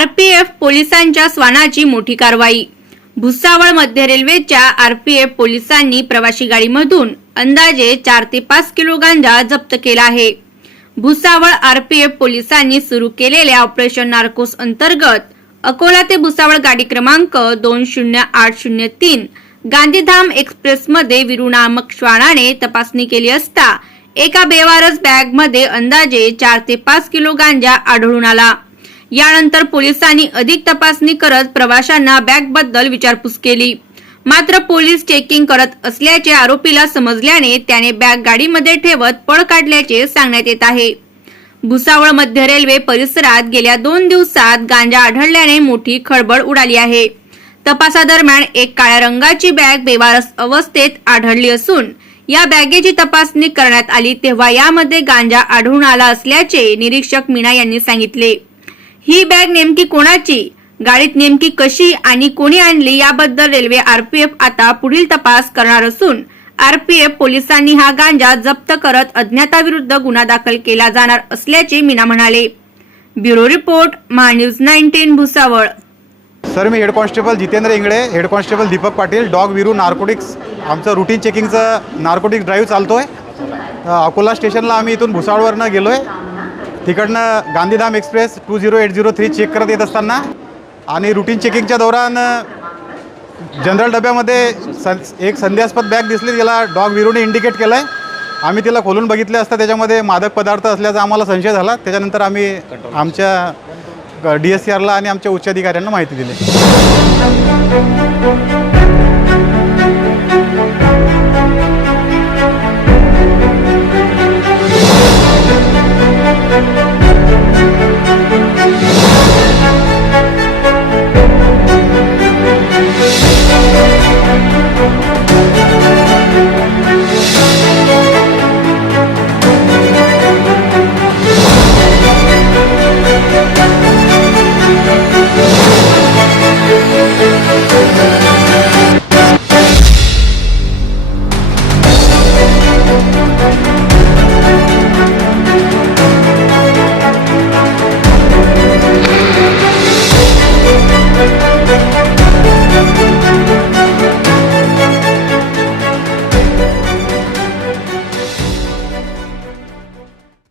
RPF पोलिसांच्या श्वानाची मोठी कारवाई. भुसावळ मध्य रेल्वेच्या आरपीएफ पोलिसांनी प्रवासी गाडीमधून अंदाजे चार ते पाच किलो गांजा जप्त केला आहे. भुसावळ आरपीएफ पोलिसांनी सुरू केलेल्या ऑपरेशन नार्कोस अंतर्गत अकोला ते भुसावळ गाडी क्रमांक दोन शून्य आठ शून्य तीन गांधीधाम एक्सप्रेसमध्ये विरू नामक श्वानाने तपासणी केली असता एका बेवारस बॅगमध्ये अंदाजे चार ते पाच किलो गांजा आढळून आला. यानंतर पोलिसांनी अधिक तपासणी करत प्रवाशांना बॅगबद्दल विचारपूस केली. मात्र पोलीस चेकिंग करत असल्याचे आरोपीला समजल्याने त्याने बॅग गाडीमध्ये ठेवत पळ काढल्याचे सांगण्यात येत आहे. भुसावळ मध्य रेल्वे परिसरात गेल्या दोन दिवसात गांजा आढळल्याने मोठी खळबळ उडाली आहे. तपासादरम्यान एक काळ्या रंगाची बॅग बेवारस अवस्थेत आढळली असून या बॅगेची तपासणी करण्यात आली तेव्हा यामध्ये गांजा आढळून आला असल्याचे निरीक्षक मीना यांनी सांगितले. ही बॅग नेमकी कोणाची? गाडीत नेमकी कशी आणि कोणी आणली याबद्दल रेल्वे आरपीएफ आता पुढील तपास करणार असून आरपीएफ पोलिसांनी हा गांजा जप्त करत अज्ञाताविरुद्ध गुन्हा दाखल केला जाणार असल्याचे मीना म्हणाले. Bureau report Mahanews nineteen Bhusawal. Sir मी head constable Jitendra Ingale head constable Deepak Patil dog Viru narcotics आमचं रुटीन चेकिंगचं नार्कोटिक्स ड्राईव्ह चालतो आहे अकोला स्टेशनला आम्ही इथून भुसावळवरनं गेलो आहे तिकडनं Gandhidham express two zero eight zero three check करत येत असताना आणि रुटीन चेकिंगच्या दौरान जनरल डब्यामध्ये सन एक संध्यास्पद बॅग दिसली त्याला डॉग विरूने इंडिकेट केलं आहे आम्ही तिला खोलून बघितले असता त्याच्यामध्ये मादक पदार्थ असल्याचा आम्हाला संशय झाला. त्याच्यानंतर आम्ही आमच्या डी एस सी आरला आणि आमच्या उच्च अधिकाऱ्यांना माहिती दिली.